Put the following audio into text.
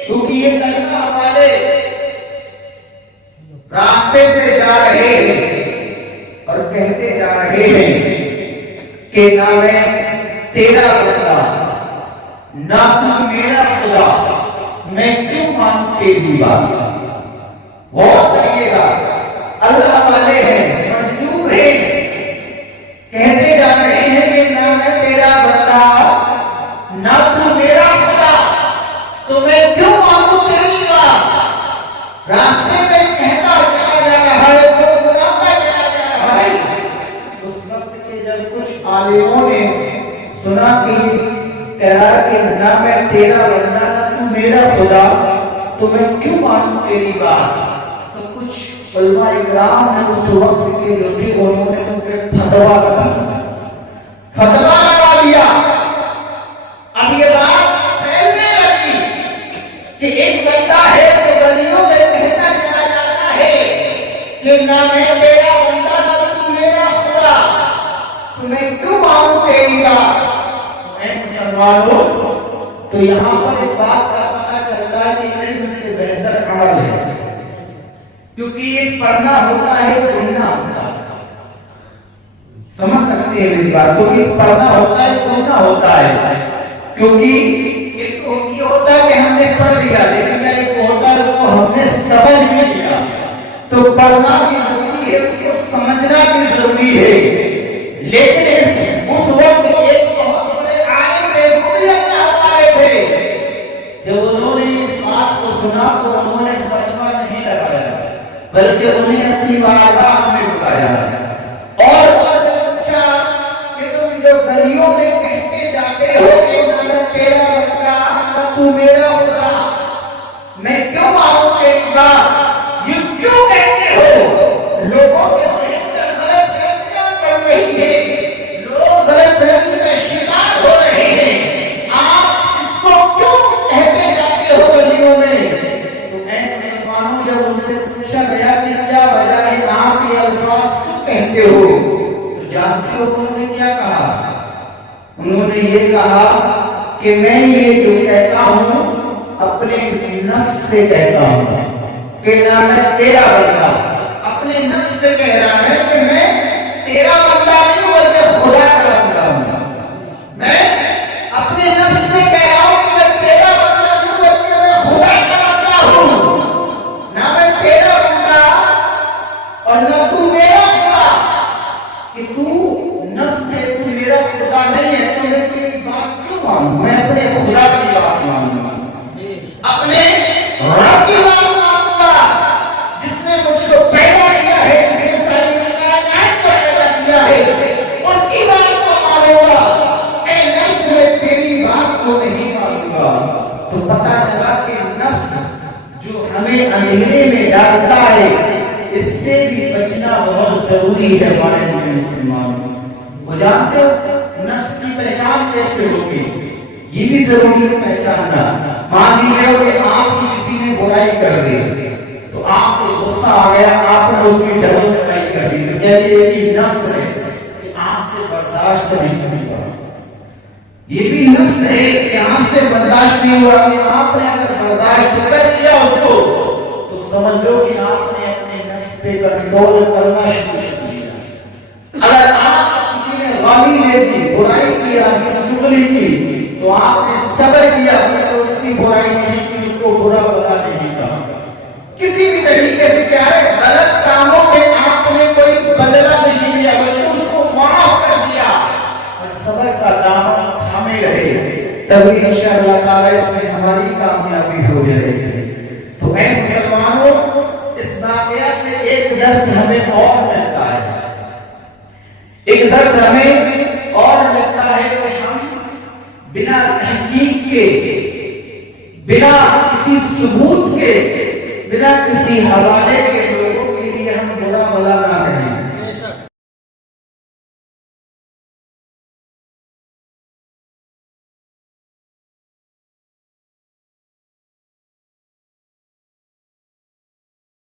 کیونکہ یہ کلمہ والے راستے سے جا رہے ہیں اور کہتے جا رہے ہیں کہ نہ میں تیرا بندہ نہ تو میرا خدا، میں کیوں مانوں تیری بات۔ غور کریے گا، اللہ والے ہیں، مجبور ہیں، کہتے جا رہے ہیں کہ نہ میں تیرا بندہ نہ تو میرا خدا، تو میں کیوں مانوں تیری بات۔ راستے میں کہتا چلا جا رہا ہے تو بلاتا چلا جا رہا ہے۔ اس وقت کے جب کچھ عالموں نے سنا کہ کہہ رہا کہ نہ میں تیرا بندہ نہ تو میرا خدا، تو میں کیوں مانوں تیری بات، تو کچھ علماء اکرام نے اس وقت کے جو تھے انہوں نے ان پہ فتوا لگا دیا۔ اب یہ بات پھیلنے لگی کہ ایک بندہ ہے جو گلیوں میں کہتا چلا جاتا ہے کہ نہ میں تیرا بندہ نہ تو میرا خدا، تو میں کیوں مانوں تیری بات۔ اے مسلمانوں، تو یہاں پر ایک بات کا پتہ چلتا ہے کہ علم سے بہتر عمل ہے، کیونکہ یہ پڑھنا ہوتا ہے سننا ہوتا ہے۔ سمجھ سکتے ہیں میری بات، کیونکہ پڑھنا ہوتا ہے سننا ہوتا ہے، کیونکہ ایک تو یہ ہوتا ہے کہ ہم نے پڑھ لیا، لیکن ایک ہوتا ہے اس کو ہم نے سمجھ بھی لیا۔ تو پڑھنا بھی ضروری ہے، اس کو سمجھنا بھی ضروری ہے، لیکن اس وقت ایک بہت بڑے عالم تھے، جب انہوں نے اس بات کو سنا تو انہوں نے فتویٰ نہیں لگایا، بلکہ انہیں اپنی بارگاہ میں بلایا اور پوچھا کہ تم جو گلیوں میں کہتے جاتے ہو کہ نہ تیرا بندہ نہ تو میرا خدا، میں کیوں مانوں تیری بات، یہ کیوں کہتے ہو؟ لوگوں کے غلط فہمیاں پڑ رہی ہے، لوگ غلط فہمی کا شکار ہو رہے ہیں، آپ اس کو کیوں کہتے جاتے ہو گلیوں میں؟ تو اے مسلمانوں، جب ان سے پوچھا گیا کہ کیا وجہ ہے آپ یہ الفاظ کیوں کہتے ہو، تو جانتے ہو انہوں نے کیا کہا؟ انہوں نے یہ کہا کہ میں یہ جو کہتا ہوں اپنے نفس سے کہتا ہوں کہ نہ میں تیرا بندہ، اپنے نفس سے کہہ رہا ہے کہ میں تیرا بندہ نہیں بلکہ خدا کا بندہ ہوں۔ میں اپنے نفس سے کہہ رہا ہوں کہ میں تیرا بندہ نہیں بلکہ میں خدا کا بندہ ہوں، نہ میں تیرا بندہ اور نہ تو میرا خدا، کہ تو نفس ہے تو میرا خدا نہیں ہے، تو میں تیری بات کیوں مانوں؟ میں اپنے خدا کی بات مانوں گا، اپنے رب کی بات مانوں گا، جس نے مجھ کو پیدا کیا ہے، جس نے ساری کائنات کو پیدا کیا ہے، اس کی بات کو مانوں گا۔ اے نفس، میں تیری بات کو نہیں مانوں گا۔ تو پتہ چلا کہ نفس جو ہمیں اندھیرے میں ڈالتا ہے، اس سے بھی بچنا بہت ضروری ہے ہمارے لیے مسلمانوں۔ وہ جانتے ہو نفس کی پہچان کیسے ہوگی؟ یہ بھی ضروری ہے پہچاننا۔ مان لیجیے کہ آپ کی کسی نے برائی کر دی، تو آپ کو غصہ آ گیا، آپ نے اس کی ڈبل برائی کر دی، تو کیا یہ بھی نفس ہے کہ آپ سے برداشت نہیں ہوا؟ یہ بھی نفس ہے کہ آپ سے برداشت نہیں ہوا۔ کہ آپ نے اگر برداشت کر دیا اس کو، تو سمجھ لو کہ آپ نے اپنے نفس پہ کنٹرول کرنا شروع کر دیا۔ اگر آپ کسی نے غالی لے دی، برائی کیا، چغلی کی، تو آپ نے صبر کیا، کہ اس کی برائی نہیں کی، اس کو برا بلا نہیں کہا۔ کسی بھی طریقے سے کیا ہے، غلط کاموں میں آپ نے کوئی بدلہ نہیں لیا، بلکہ اس کو معاف کر دیا اور صبر کا دامن تھامے رہے، تبھی انشاءاللہ تعالی اس میں ہماری کامیابی ہو جائے گی۔ تو اے مسلمانوں، اس واقعہ سے ایک درس ہمیں اور ملتا ہے، ایک درس ہمیں اور ملتا ہے کہ ہم بنا تحقیق کے، بنا کسی ثبوت کے، بنا کسی حوالے کے